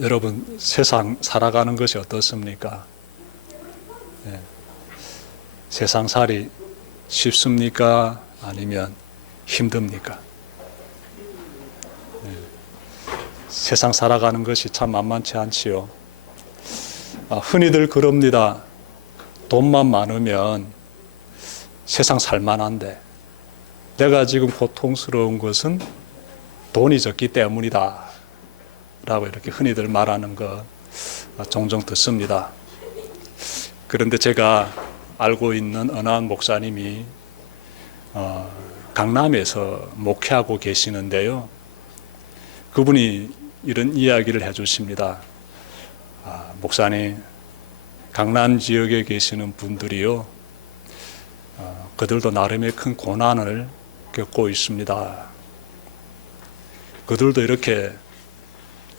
여러분 세상 살아가는 것이 어떻습니까? 세상 살이 쉽습니까? 아니면 힘듭니까? 세상 살아가는 것이 참 만만치 않지요. 흔히들 그럽니다. 돈만 많으면 세상 살만한데 내가 지금 고통스러운 것은 돈이 적기 때문이다 라고 이렇게 흔히들 말하는 것 종종 듣습니다. 그런데 제가 알고 있는 어느 한 목사님이 강남에서 목회하고 계시는데요. 그분이 이런 이야기를 해주십니다. 목사님, 강남 지역에 계시는 분들이요, 그들도 나름의 큰 고난을 겪고 있습니다. 그들도 이렇게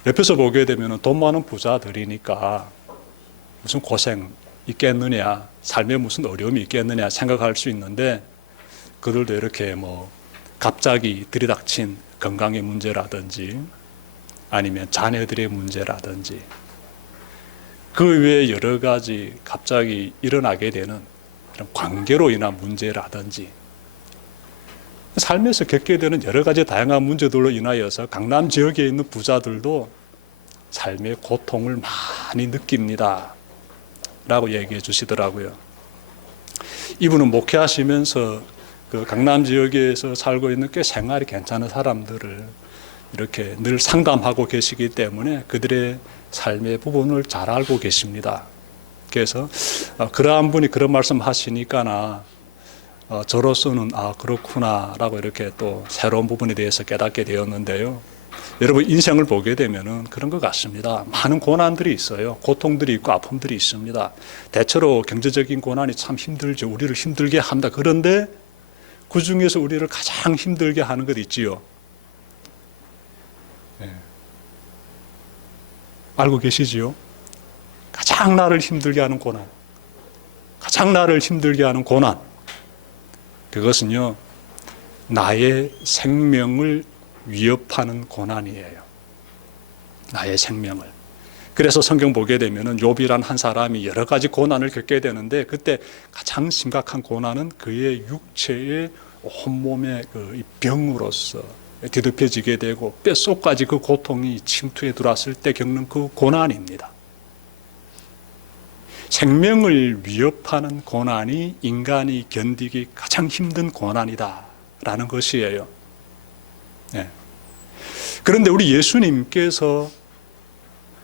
옆에서 보게 되면 돈 많은 부자들이니까 무슨 고생 있겠느냐, 삶에 무슨 어려움이 있겠느냐 생각할 수 있는데, 그들도 이렇게 갑자기 들이닥친 건강의 문제라든지 아니면 자녀들의 문제라든지 그 외에 여러 가지 갑자기 일어나게 되는 그런 관계로 인한 문제라든지 삶에서 겪게 되는 여러 가지 다양한 문제들로 인하여서 강남 지역에 있는 부자들도 삶의 고통을 많이 느낍니다 라고 얘기해 주시더라고요. 이분은 목회하시면서 그 강남 지역에서 살고 있는 꽤 생활이 괜찮은 사람들을 이렇게 늘 상담하고 계시기 때문에 그들의 삶의 부분을 잘 알고 계십니다. 그래서 그러한 분이 그런 말씀 하시니까 저로서는 그렇구나 라고 이렇게 또 새로운 부분에 대해서 깨닫게 되었는데요. 여러분 인생을 보게 되면은 그런 것 같습니다. 많은 고난들이 있어요. 고통들이 있고 아픔들이 있습니다. 대체로 경제적인 고난이 참 힘들죠. 우리를 힘들게 합니다. 그런데 그 중에서 우리를 가장 힘들게 하는 것 있지요. 알고 계시지요? 가장 나를 힘들게 하는 고난. 가장 나를 힘들게 하는 고난. 그것은요, 나의 생명을 위협하는 고난이에요. 나의 생명을. 그래서 성경 보게 되면은 욥이란 한 사람이 여러 가지 고난을 겪게 되는데 그때 가장 심각한 고난은 그의 육체의 온몸의 그 병으로서 뒤덮여지게 되고 뼛속까지 그 고통이 침투해 들어왔을 때 겪는 그 고난입니다. 생명을 위협하는 고난이 인간이 견디기 가장 힘든 고난이다라는 것이에요. 네. 그런데 우리 예수님께서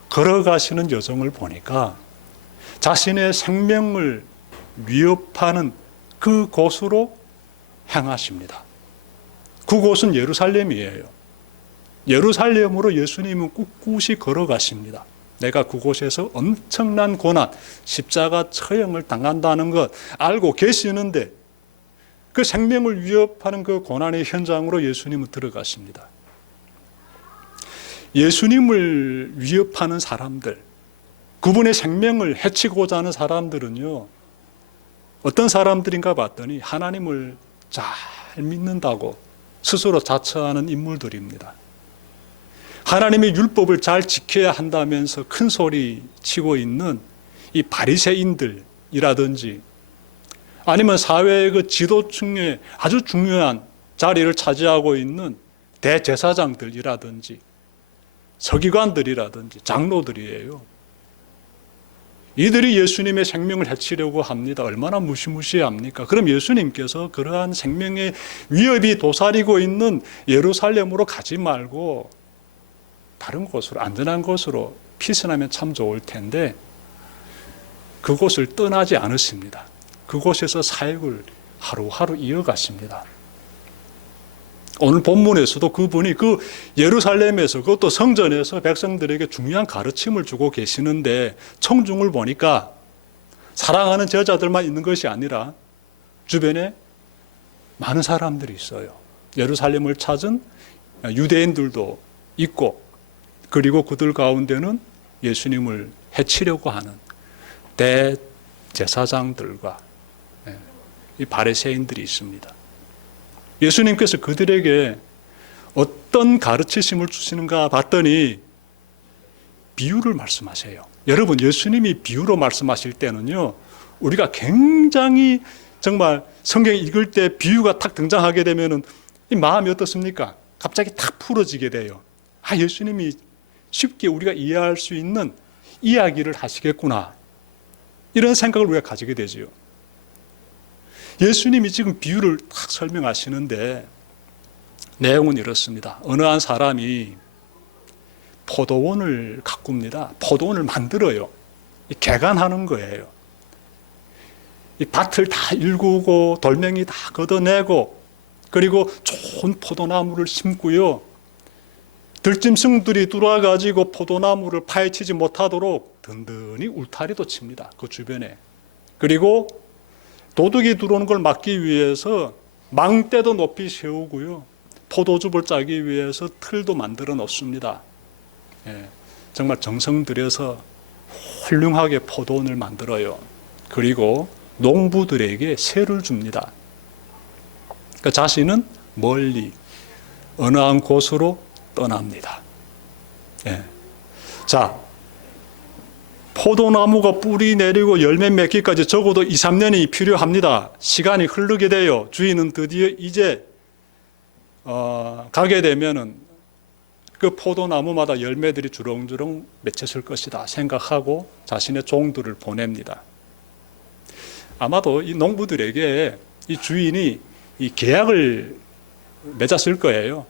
걸어가시는 여정을 보니까 자신의 생명을 위협하는 그 곳으로 향하십니다. 그곳은 예루살렘이에요. 예루살렘으로 예수님은 꿋꿋이 걸어가십니다. 내가 그곳에서 엄청난 고난, 십자가 처형을 당한다는 것 알고 계시는데 그 생명을 위협하는 그 고난의 현장으로 예수님은 들어가십니다. 예수님을 위협하는 사람들, 그분의 생명을 해치고자 하는 사람들은요, 어떤 사람들인가 봤더니 하나님을 잘 믿는다고 스스로 자처하는 인물들입니다. 하나님의 율법을 잘 지켜야 한다면서 큰 소리 치고 있는 이 바리새인들이라든지 아니면 사회의 그 지도층에 아주 중요한 자리를 차지하고 있는 대제사장들이라든지 서기관들이라든지 장로들이에요. 이들이 예수님의 생명을 해치려고 합니다. 얼마나 무시무시합니까? 그럼 예수님께서 그러한 생명의 위협이 도사리고 있는 예루살렘으로 가지 말고 다른 곳으로, 안전한 곳으로 피선하면 참 좋을 텐데 그곳을 떠나지 않으십니다. 그곳에서 사역을 하루하루 이어가십니다. 오늘 본문에서도 그분이 그 예루살렘에서 그것도 성전에서 백성들에게 중요한 가르침을 주고 계시는데 청중을 보니까 사랑하는 제자들만 있는 것이 아니라 주변에 많은 사람들이 있어요. 예루살렘을 찾은 유대인들도 있고 그리고 그들 가운데는 예수님을 해치려고 하는 대제사장들과 이 바리새인들이 있습니다. 예수님께서 그들에게 어떤 가르치심을 주시는가 봤더니 비유를 말씀하세요. 여러분, 예수님이 비유로 말씀하실 때는요, 우리가 굉장히 정말 성경 읽을 때 비유가 탁 등장하게 되면은 이 마음이 어떻습니까? 갑자기 탁 풀어지게 돼요. 아, 예수님이 쉽게 우리가 이해할 수 있는 이야기를 하시겠구나. 이런 생각을 우리가 가지게 되지요. 예수님이 지금 비유를 딱 설명하시는데 내용은 이렇습니다. 어느 한 사람이 포도원을 가꿉니다. 포도원을 만들어요. 개간하는 거예요. 이 밭을 다 일구고 돌멩이 다 걷어내고 그리고 좋은 포도나무를 심고요. 들짐승들이 들어와가지고 포도나무를 파헤치지 못하도록 든든히 울타리도 칩니다. 그 주변에. 그리고 도둑이 들어오는 걸 막기 위해서 망대도 높이 세우고요. 포도즙을 짜기 위해서 틀도 만들어 놓습니다. 예, 정말 정성 들여서 훌륭하게 포도원을 만들어요. 그리고 농부들에게 세를 줍니다. 그 자신은 멀리 어느 한 곳으로 떠납니다. 예. 자, 포도나무가 뿌리 내리고 열매 맺기까지 적어도 2, 3년이 필요합니다. 시간이 흐르게 돼요. 주인은 드디어 이제 가게 되면은 그 포도나무마다 열매들이 주렁주렁 맺혔을 것이다 생각하고 자신의 종들을 보냅니다. 아마도 이 농부들에게 이 주인이 이 계약을 맺었을 거예요.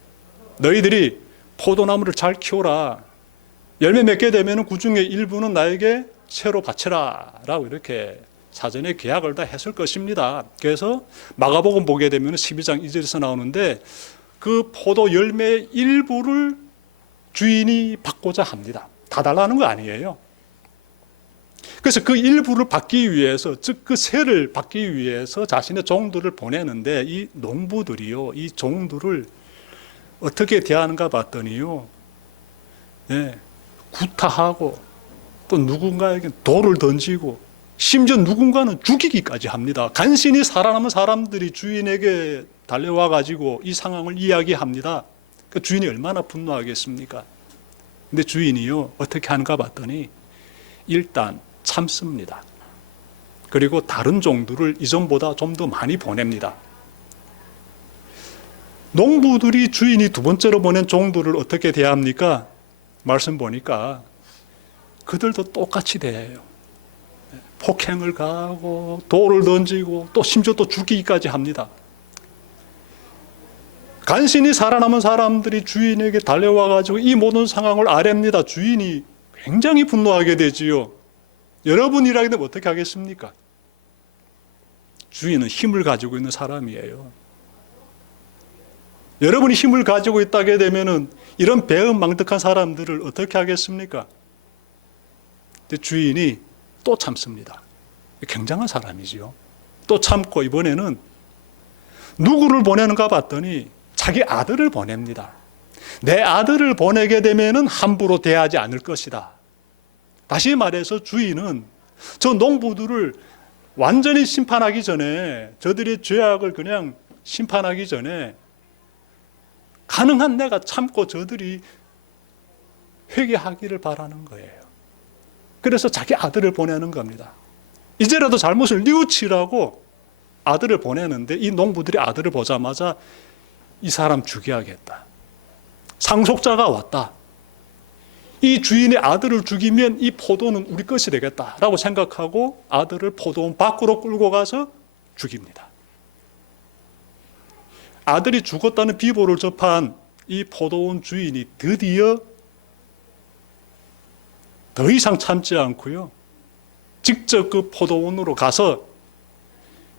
너희들이 포도나무를 잘 키워라. 열매 맺게 되면 그 중에 일부는 나에게 새로 바쳐라 라고 이렇게 사전에 계약을 다 했을 것입니다. 그래서 마가복음 보게 되면 12장 2절에서 나오는데 그 포도 열매의 일부를 주인이 받고자 합니다. 다 달라는 거 아니에요. 그래서 그 일부를 받기 위해서, 즉 그 세를 받기 위해서 자신의 종들을 보내는데 이 농부들이요, 이 종들을 어떻게 대하는가 봤더니요, 예, 구타하고 또 누군가에게 돌을 던지고 심지어 누군가는 죽이기까지 합니다. 간신히 살아남은 사람들이 주인에게 달려와 가지고 이 상황을 이야기합니다. 그 주인이 얼마나 분노하겠습니까? 근데 주인이요, 어떻게 하는가 봤더니 일단 참습니다. 그리고 다른 종들을 이전보다 좀 더 많이 보냅니다. 농부들이 주인이 두 번째로 보낸 종들을 어떻게 대합니까? 말씀 보니까 그들도 똑같이 대해요. 폭행을 가하고 돌을 던지고 또 심지어 또 죽이기까지 합니다. 간신히 살아남은 사람들이 주인에게 달려와가지고 이 모든 상황을 아뢰입니다. 주인이 굉장히 분노하게 되지요. 여러분이라게 되면 어떻게 하겠습니까? 주인은 힘을 가지고 있는 사람이에요. 여러분이 힘을 가지고 있다게 되면은 이런 배은망덕한 사람들을 어떻게 하겠습니까? 근데 주인이 또 참습니다. 굉장한 사람이지요. 또 참고 이번에는 누구를 보내는가 봤더니 자기 아들을 보냅니다. 내 아들을 보내게 되면은 함부로 대하지 않을 것이다. 다시 말해서 주인은 저 농부들을 완전히 심판하기 전에, 저들의 죄악을 그냥 심판하기 전에 가능한 내가 참고 저들이 회개하기를 바라는 거예요. 그래서 자기 아들을 보내는 겁니다. 이제라도 잘못을 뉘우치라고 아들을 보내는데 이 농부들이 아들을 보자마자 이 사람 죽여야겠다. 상속자가 왔다. 이 주인의 아들을 죽이면 이 포도는 우리 것이 되겠다라고 생각하고 아들을 포도원 밖으로 끌고 가서 죽입니다. 아들이 죽었다는 비보를 접한 이 포도원 주인이 드디어 더 이상 참지 않고요, 직접 그 포도원으로 가서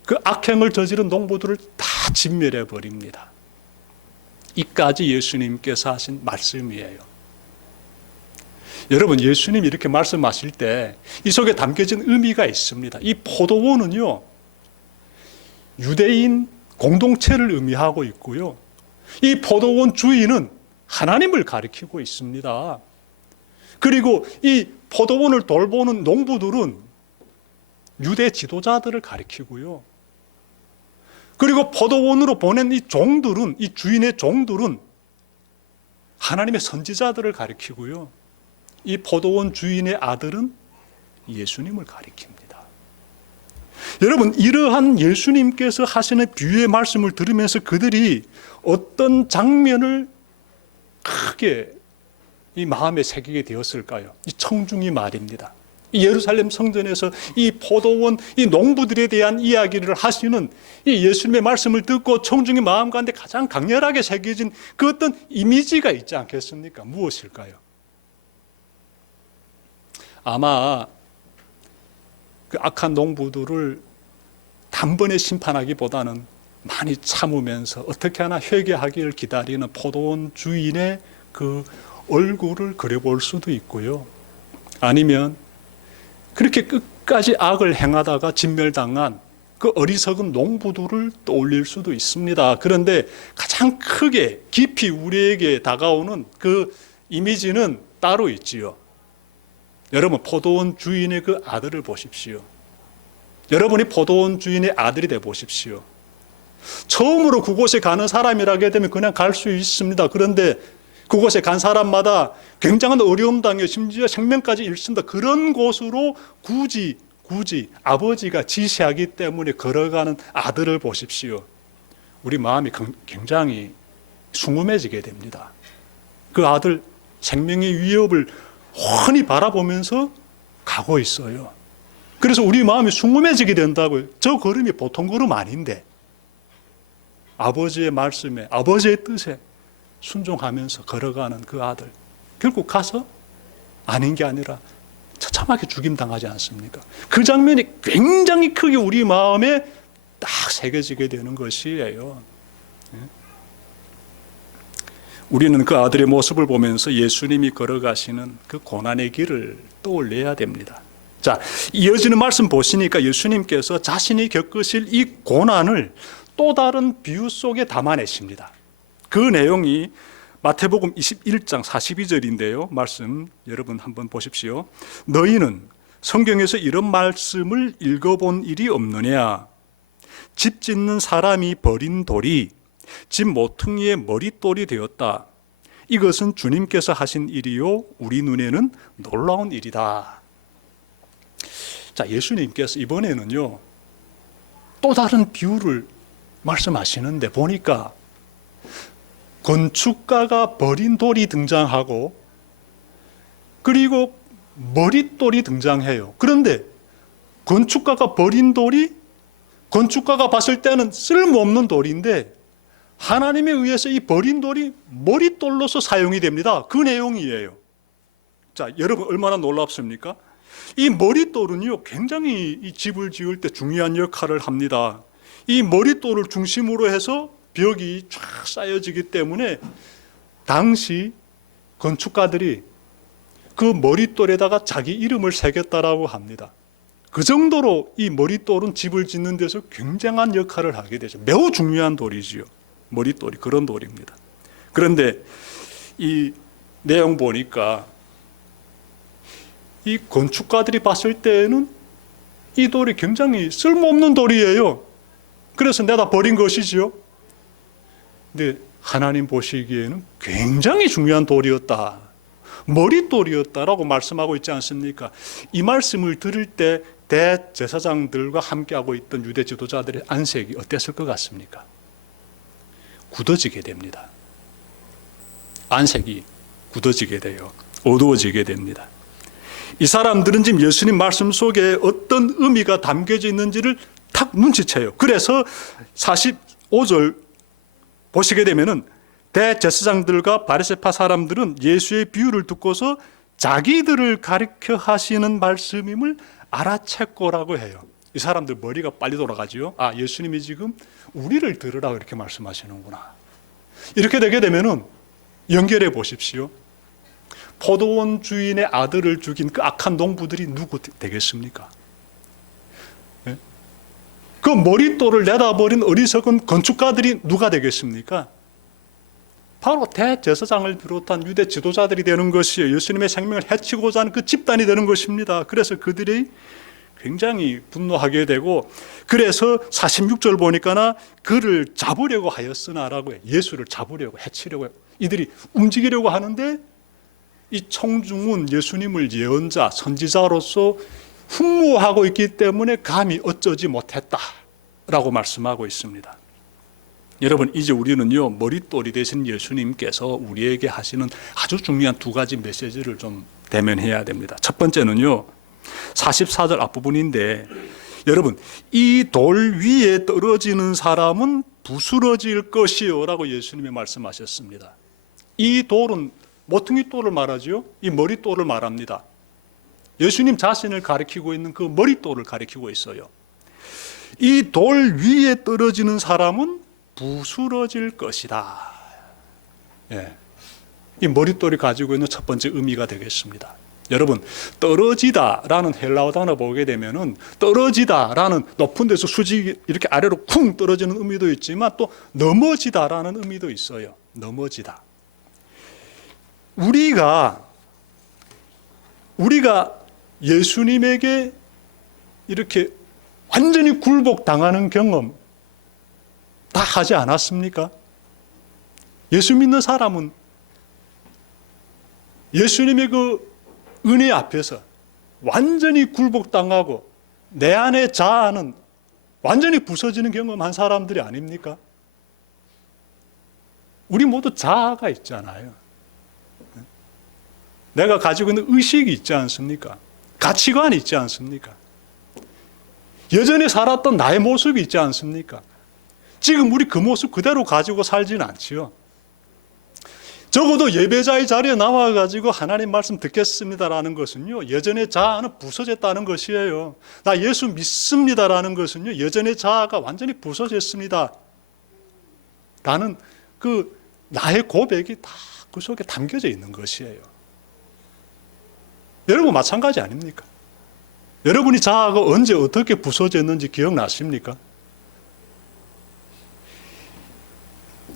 그 악행을 저지른 농부들을 다 진멸해 버립니다. 이까지 예수님께서 하신 말씀이에요. 여러분, 예수님이 이렇게 말씀하실 때 이 속에 담겨진 의미가 있습니다. 이 포도원은요, 유대인 공동체를 의미하고 있고요, 이 포도원 주인은 하나님을 가리키고 있습니다. 그리고 이 포도원을 돌보는 농부들은 유대 지도자들을 가리키고요, 그리고 포도원으로 보낸 이 종들은, 이 주인의 종들은 하나님의 선지자들을 가리키고요, 이 포도원 주인의 아들은 예수님을 가리킵니다. 여러분, 이러한 예수님께서 하시는 비유의 말씀을 들으면서 그들이 어떤 장면을 크게 이 마음에 새기게 되었을까요? 이 청중이 말입니다. 이 예루살렘 성전에서 이 포도원, 이 농부들에 대한 이야기를 하시는 이 예수님의 말씀을 듣고 청중의 마음 가운데 가장 강렬하게 새겨진 그 어떤 이미지가 있지 않겠습니까? 무엇일까요? 아마 그 악한 농부들을 단번에 심판하기보다는 많이 참으면서 어떻게 하나 회개하기를 기다리는 포도원 주인의 그 얼굴을 그려볼 수도 있고요. 아니면 그렇게 끝까지 악을 행하다가 진멸당한 그 어리석은 농부들을 떠올릴 수도 있습니다. 그런데 가장 크게 깊이 우리에게 다가오는 그 이미지는 따로 있지요. 여러분, 포도원 주인의 그 아들을 보십시오. 여러분이 포도원 주인의 아들이 돼 보십시오. 처음으로 그곳에 가는 사람이라게 되면 그냥 갈 수 있습니다. 그런데 그곳에 간 사람마다 굉장한 어려움 당해 심지어 생명까지 잃습니다. 그런 곳으로 굳이 아버지가 지시하기 때문에 걸어가는 아들을 보십시오. 우리 마음이 굉장히 숭음해지게 됩니다. 그 아들 생명의 위협을 훤히 바라보면서 가고 있어요. 그래서 우리 마음이 숭음해지게 된다고요. 저 걸음이 보통 걸음 아닌데 아버지의 말씀에, 아버지의 뜻에 순종하면서 걸어가는 그 아들, 결국 가서 아닌 게 아니라 처참하게 죽임당하지 않습니까? 그 장면이 굉장히 크게 우리 마음에 딱 새겨지게 되는 것이에요. 우리는 그 아들의 모습을 보면서 예수님이 걸어가시는 그 고난의 길을 떠올려야 됩니다. 자, 이어지는 말씀 보시니까 예수님께서 자신이 겪으실 이 고난을 또 다른 비유 속에 담아내십니다. 그 내용이 마태복음 21장 42절인데요. 말씀 여러분 한번 보십시오. 너희는 성경에서 이런 말씀을 읽어본 일이 없느냐? 집 짓는 사람이 버린 돌이 집 모퉁이의 머릿돌이 되었다. 이것은 주님께서 하신 일이요 우리 눈에는 놀라운 일이다. 자, 예수님께서 이번에는요 또 다른 비유를 말씀하시는데 보니까 건축가가 버린 돌이 등장하고 그리고 머릿돌이 등장해요. 그런데 건축가가 버린 돌이 건축가가 봤을 때는 쓸모없는 돌인데 하나님에 의해서 이 버린 돌이 머릿돌로서 사용이 됩니다. 그 내용이에요. 자, 여러분 얼마나 놀랍습니까? 이 머릿돌은요 굉장히 이 집을 지을 때 중요한 역할을 합니다. 이 머릿돌을 중심으로 해서 벽이 쫙 쌓여지기 때문에 당시 건축가들이 그 머릿돌에다가 자기 이름을 새겼다라고 합니다. 그 정도로 이 머릿돌은 집을 짓는 데서 굉장한 역할을 하게 되죠. 매우 중요한 돌이지요. 머릿돌이 그런 돌입니다. 그런데 이 내용 보니까 이 건축가들이 봤을 때는 이 돌이 굉장히 쓸모없는 돌이에요. 그래서 내다 버린 것이지요. 근데 하나님 보시기에는 굉장히 중요한 돌이었다. 머릿돌이었다라고 말씀하고 있지 않습니까? 이 말씀을 들을 때 대제사장들과 함께하고 있던 유대 지도자들의 안색이 어땠을 것 같습니까? 굳어지게 됩니다. 안색이 굳어지게 돼요. 어두워지게 됩니다. 이 사람들은 지금 예수님 말씀 속에 어떤 의미가 담겨져 있는지를 탁 눈치채요. 그래서 45절 보시게 되면은 대제사장들과 바리새파 사람들은 예수의 비유를 듣고서 자기들을 가르쳐 하시는 말씀임을 알아챘고라고 해요. 이 사람들 머리가 빨리 돌아가지요. 아, 예수님이 지금 우리를 들으라고 이렇게 말씀하시는구나. 이렇게 되게 되면은 연결해 보십시오. 포도원 주인의 아들을 죽인 그 악한 농부들이 누구 되겠습니까? 네? 그 머릿돌을 내다버린 어리석은 건축가들이 누가 되겠습니까? 바로 대제사장을 비롯한 유대 지도자들이 되는 것이에요. 예수님의 생명을 해치고자 하는 그 집단이 되는 것입니다. 그래서 그들이 굉장히 분노하게 되고, 그래서 46절 보니까 그를 잡으려고 하였으나라고 해요. 예수를 잡으려고, 해치려고 해요. 이들이 움직이려고 하는데 이 청중은 예수님을 예언자, 선지자로서 흠모하고 있기 때문에 감히 어쩌지 못했다라고 말씀하고 있습니다. 여러분, 이제 우리는요, 머릿돌이 되신 예수님께서 우리에게 하시는 아주 중요한 두 가지 메시지를 좀 대면해야 됩니다. 첫 번째는요, 44절 앞부분인데, 여러분, 이 돌 위에 떨어지는 사람은 부스러질 것이요 라고 예수님이 말씀하셨습니다. 이 돌은 모퉁이 돌을 말하죠. 이 머릿돌을 말합니다. 예수님 자신을 가리키고 있는 그 머릿돌을 가리키고 있어요. 이 돌 위에 떨어지는 사람은 부스러질 것이다. 예. 이 머릿돌이 가지고 있는 첫 번째 의미가 되겠습니다. 여러분, 떨어지다라는 헬라어 단어 보게 되면은 떨어지다라는 높은 데서 수직이 이렇게 아래로 쿵 떨어지는 의미도 있지만 또 넘어지다라는 의미도 있어요. 넘어지다. 우리가 예수님에게 이렇게 완전히 굴복당하는 경험 다 하지 않았습니까? 예수 믿는 사람은 예수님의 그 은혜 앞에서 완전히 굴복당하고 내 안의 자아는 완전히 부서지는 경험한 사람들이 아닙니까? 우리 모두 자아가 있잖아요. 내가 가지고 있는 의식이 있지 않습니까? 가치관이 있지 않습니까? 예전에 살았던 나의 모습이 있지 않습니까? 지금 우리 그 모습 그대로 가지고 살지는 않지요. 적어도 예배자의 자리에 나와가지고 하나님 말씀 듣겠습니다라는 것은요, 예전의 자아는 부서졌다는 것이에요. 나 예수 믿습니다라는 것은요, 예전의 자아가 완전히 부서졌습니다 라는 그 나의 고백이 다 그 속에 담겨져 있는 것이에요. 여러분 마찬가지 아닙니까? 여러분이 자아가 언제 어떻게 부서졌는지 기억나십니까?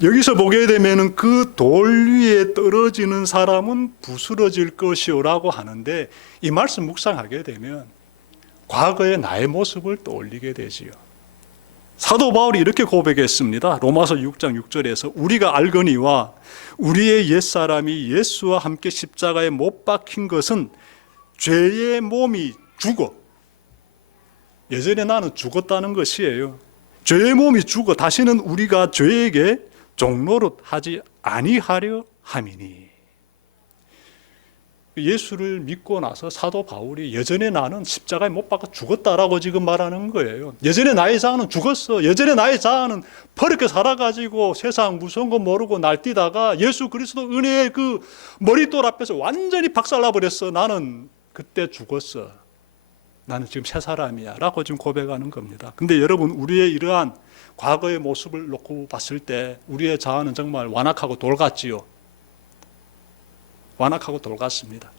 여기서 보게 되면 그 돌 위에 떨어지는 사람은 부스러질 것이오라고 하는데, 이 말씀 묵상하게 되면 과거의 나의 모습을 떠올리게 되지요. 사도 바울이 이렇게 고백했습니다. 로마서 6장 6절에서 우리가 알거니와 우리의 옛사람이 예수와 함께 십자가에 못 박힌 것은 죄의 몸이 죽어. 예전에 나는 죽었다는 것이에요. 죄의 몸이 죽어 다시는 우리가 죄에게 종노릇 하지 아니하려 함이니. 예수를 믿고 나서 사도 바울이 예전에 나는 십자가에 못 박아 죽었다라고 지금 말하는 거예요. 예전에 나의 자아는 죽었어. 예전에 나의 자아는 버릇게 살아가지고 세상 무서운 거 모르고 날뛰다가 예수 그리스도 은혜의 그 머릿돌 앞에서 완전히 박살나버렸어. 나는 그때 죽었어. 나는 지금 새 사람이야 라고 지금 고백하는 겁니다. 근데 여러분, 우리의 이러한 과거의 모습을 놓고 봤을 때 우리의 자아는 정말 완악하고 돌 같지요. 완악하고 돌 같습니다.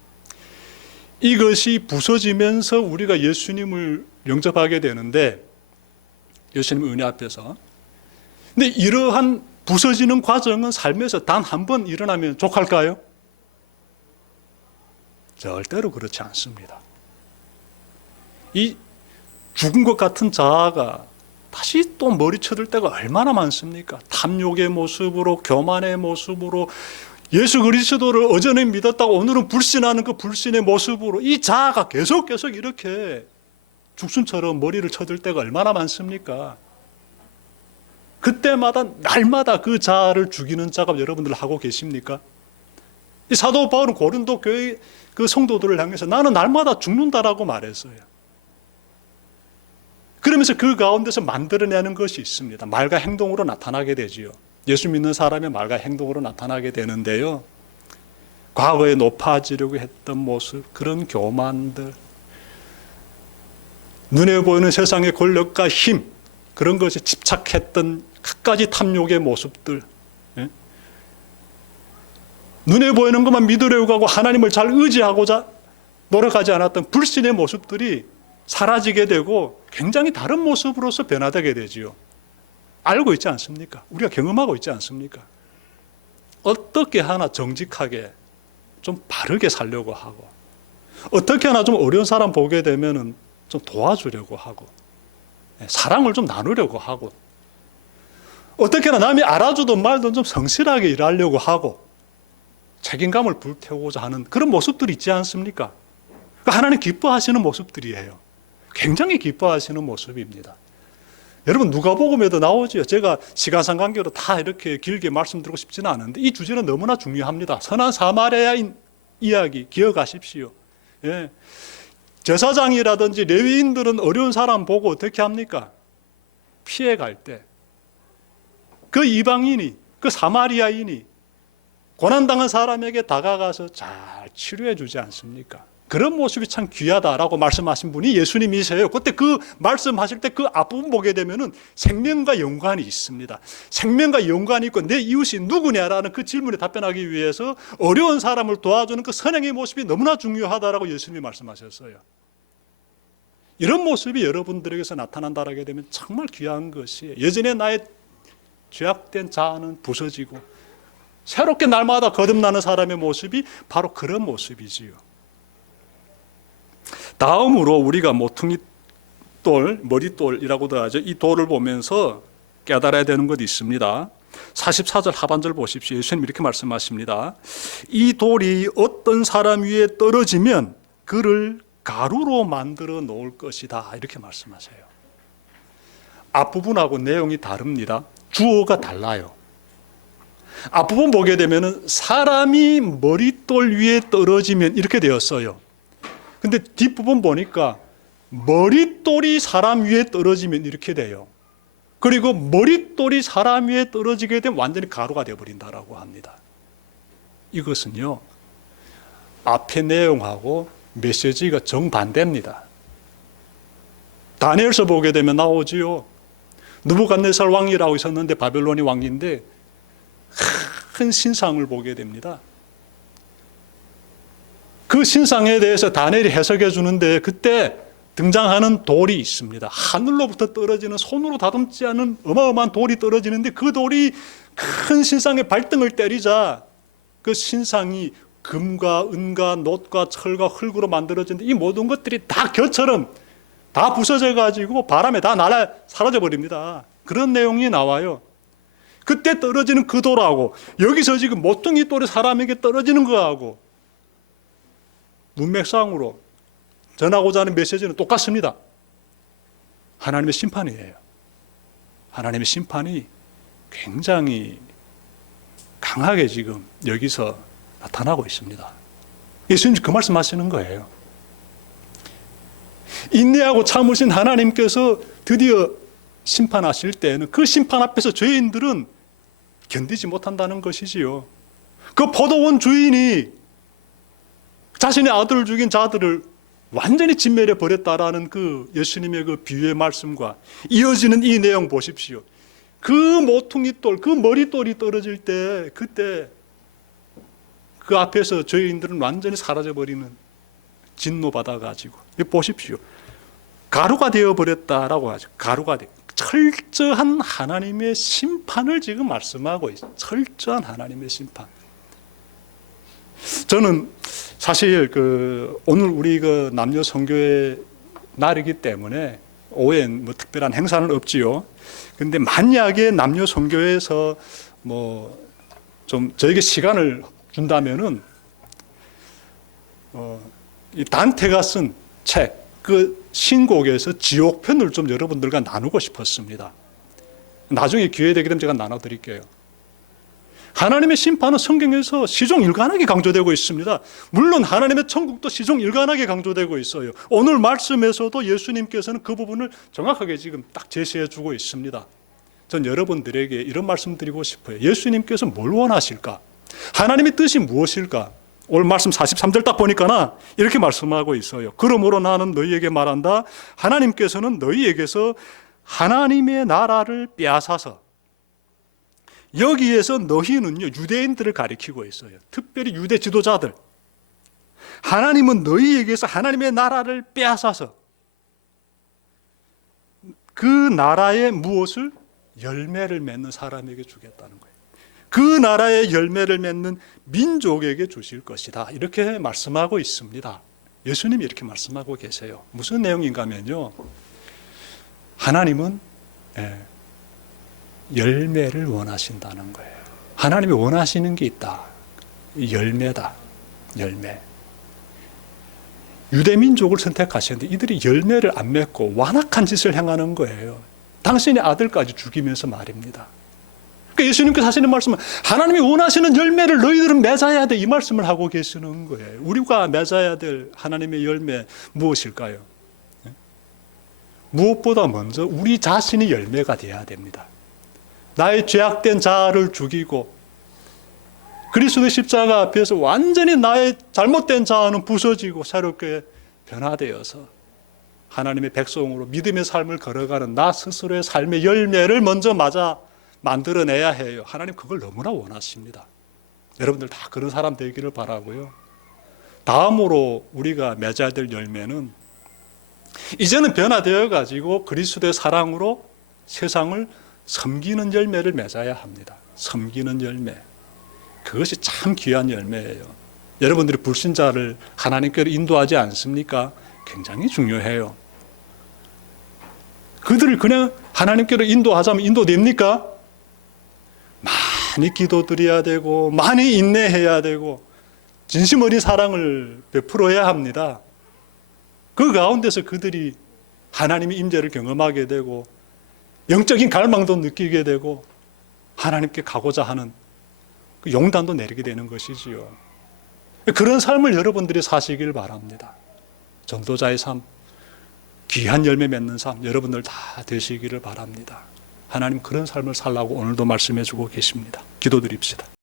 이것이 부서지면서 우리가 예수님을 영접하게 되는데, 예수님 은혜 앞에서. 근데 이러한 부서지는 과정은 삶에서 단 한 번 일어나면 족할까요? 절대로 그렇지 않습니다. 이 죽은 것 같은 자아가 다시 또 머리쳐들 때가 얼마나 많습니까? 탐욕의 모습으로, 교만의 모습으로, 예수 그리스도를 어제는 믿었다고 오늘은 불신하는 그 불신의 모습으로 이 자아가 계속 이렇게 죽순처럼 머리를 쳐들 때가 얼마나 많습니까? 그때마다 날마다 그 자아를 죽이는 작업 여러분들 하고 계십니까? 이 사도 바울은 고린도 교회 그 성도들을 향해서 나는 날마다 죽는다라고 말했어요. 그러면서 그 가운데서 만들어내는 것이 있습니다. 말과 행동으로 나타나게 되지요. 예수 믿는 사람의 말과 행동으로 나타나게 되는데요, 과거에 높아지려고 했던 모습, 그런 교만들, 눈에 보이는 세상의 권력과 힘, 그런 것에 집착했던 갖가지 탐욕의 모습들, 눈에 보이는 것만 믿으려고 하고 하나님을 잘 의지하고자 노력하지 않았던 불신의 모습들이 사라지게 되고 굉장히 다른 모습으로서 변화되게 되지요. 알고 있지 않습니까? 우리가 경험하고 있지 않습니까? 어떻게 하나 정직하게 좀 바르게 살려고 하고, 어떻게 하나 좀 어려운 사람 보게 되면은 좀 도와주려고 하고, 사랑을 좀 나누려고 하고, 어떻게 하나 남이 알아주든 말든 좀 성실하게 일하려고 하고, 책임감을 불태우고자 하는 그런 모습들이 있지 않습니까? 하나님 기뻐하시는 모습들이에요. 굉장히 기뻐하시는 모습입니다. 여러분 누가복음에도 나오죠. 제가 시간상 관계로 다 이렇게 길게 말씀드리고 싶지는 않은데 이 주제는 너무나 중요합니다. 선한 사마리아인 이야기 기억하십시오. 예. 제사장이라든지 레위인들은 어려운 사람 보고 어떻게 합니까? 피해갈 때 그 이방인이, 그 사마리아인이 고난당한 사람에게 다가가서 잘 치료해 주지 않습니까? 그런 모습이 참 귀하다라고 말씀하신 분이 예수님이세요. 그때 그 말씀하실 때 그 앞부분 보게 되면은 생명과 연관이 있습니다. 생명과 연관이 있고 내 이웃이 누구냐라는 그 질문에 답변하기 위해서 어려운 사람을 도와주는 그 선행의 모습이 너무나 중요하다라고 예수님이 말씀하셨어요. 이런 모습이 여러분들에게서 나타난다라게 되면 정말 귀한 것이에요. 예전에 나의 죄악된 자아는 부서지고 새롭게 날마다 거듭나는 사람의 모습이 바로 그런 모습이지요. 다음으로 우리가 모퉁이 돌, 머릿돌이라고도 하죠. 이 돌을 보면서 깨달아야 되는 것이 있습니다. 44절 하반절 보십시오. 예수님 이렇게 말씀하십니다. 이 돌이 어떤 사람 위에 떨어지면 그를 가루로 만들어 놓을 것이다. 이렇게 말씀하세요. 앞부분하고 내용이 다릅니다. 주어가 달라요. 앞부분 보게 되면 사람이 머릿돌 위에 떨어지면 이렇게 되었어요. 근데 뒷부분 보니까 머릿돌이 사람 위에 떨어지면 이렇게 돼요. 그리고 머릿돌이 사람 위에 떨어지게 되면 완전히 가루가 되어버린다라고 합니다. 이것은요, 앞의 내용하고 메시지가 정반대입니다. 다니엘서 보게 되면 나오지요. 느부갓네살 왕이라고 있었는데 바벨론이 왕인데 큰 신상을 보게 됩니다. 그 신상에 대해서 다니엘이 해석해 주는데 그때 등장하는 돌이 있습니다. 하늘로부터 떨어지는 손으로 다듬지 않은 어마어마한 돌이 떨어지는데 그 돌이 큰 신상의 발등을 때리자 그 신상이 금과 은과 놋과 철과 흙으로 만들어진데 이 모든 것들이 다 겨처럼 다 부서져 가지고 바람에 다 날아 사라져 버립니다. 그런 내용이 나와요. 그때 떨어지는 그 돌하고 여기서 지금 모퉁이 돌이 사람에게 떨어지는 거하고 문맥상으로 전하고자 하는 메시지는 똑같습니다. 하나님의 심판이에요. 하나님의 심판이 굉장히 강하게 지금 여기서 나타나고 있습니다. 예수님 그 말씀하시는 거예요. 인내하고 참으신 하나님께서 드디어 심판하실 때는 그 심판 앞에서 죄인들은 견디지 못한다는 것이지요. 그 포도원 주인이 자신의 아들을 죽인 자들을 완전히 진멸해 버렸다라는 그 예수님의 그 비유의 말씀과 이어지는 이 내용 보십시오. 그 모퉁이 돌, 그 머릿돌이 떨어질 때 그때 그 앞에서 죄인들은 완전히 사라져버리는 진노 받아가지고 보십시오. 가루가 되어버렸다라고 하죠. 가루가 돼. 철저한 하나님의 심판을 지금 말씀하고 있어요. 철저한 하나님의 심판. 저는 사실 오늘 우리 남녀 선교의 날이기 때문에 오후엔 뭐 특별한 행사는 없지요. 근데 만약에 남녀 선교에서 좀 저에게 시간을 준다면은 이 단테가 쓴 책, 그 신곡에서 지옥편을 좀 여러분들과 나누고 싶었습니다. 나중에 기회 되게 되면 제가 나눠드릴게요. 하나님의 심판은 성경에서 시종일관하게 강조되고 있습니다. 물론 하나님의 천국도 시종일관하게 강조되고 있어요. 오늘 말씀에서도 예수님께서는 그 부분을 정확하게 지금 딱 제시해 주고 있습니다. 전 여러분들에게 이런 말씀 드리고 싶어요. 예수님께서 뭘 원하실까? 하나님의 뜻이 무엇일까? 오늘 말씀 43절 딱 보니까 이렇게 말씀하고 있어요. 그러므로 나는 너희에게 말한다. 하나님께서는 너희에게서 하나님의 나라를 빼앗아서, 여기에서 너희는요, 유대인들을 가리키고 있어요. 특별히 유대 지도자들. 하나님은 너희에게서 하나님의 나라를 빼앗아서 그 나라의 무엇을? 열매를 맺는 사람에게 주겠다는 거예요. 그 나라의 열매를 맺는 민족에게 주실 것이다. 이렇게 말씀하고 있습니다. 예수님이 이렇게 말씀하고 계세요. 무슨 내용인가 하면요, 하나님은 열매를 원하신다는 거예요. 하나님이 원하시는 게 있다. 열매다. 열매. 유대민족을 선택하셨는데 이들이 열매를 안 맺고 완악한 짓을 행하는 거예요. 당신의 아들까지 죽이면서 말입니다. 그러니까 예수님께서 하시는 말씀은 하나님이 원하시는 열매를 너희들은 맺어야 돼, 이 말씀을 하고 계시는 거예요. 우리가 맺어야 될 하나님의 열매 무엇일까요? 무엇보다 먼저 우리 자신이 열매가 되어야 됩니다. 나의 죄악된 자아를 죽이고 그리스도의 십자가 앞에서 완전히 나의 잘못된 자아는 부서지고 새롭게 변화되어서 하나님의 백성으로 믿음의 삶을 걸어가는 나 스스로의 삶의 열매를 먼저 만들어내야 해요. 하나님 그걸 너무나 원하십니다. 여러분들 다 그런 사람 되기를 바라고요. 다음으로 우리가 맺어야 될 열매는 이제는 변화되어 가지고 그리스도의 사랑으로 세상을 섬기는 열매를 맺어야 합니다. 섬기는 열매. 그것이 참 귀한 열매예요. 여러분들이 불신자를 하나님께로 인도하지 않습니까? 굉장히 중요해요. 그들을 그냥 하나님께로 인도하자면 인도됩니까? 많이 기도드려야 되고 많이 인내해야 되고 진심 어린 사랑을 베풀어야 합니다. 그 가운데서 그들이 하나님의 임재를 경험하게 되고 영적인 갈망도 느끼게 되고 하나님께 가고자 하는 그 용단도 내리게 되는 것이지요. 그런 삶을 여러분들이 사시길 바랍니다. 전도자의 삶, 귀한 열매 맺는 삶 여러분들 다 되시기를 바랍니다. 하나님 그런 삶을 살라고 오늘도 말씀해 주고 계십니다. 기도드립시다.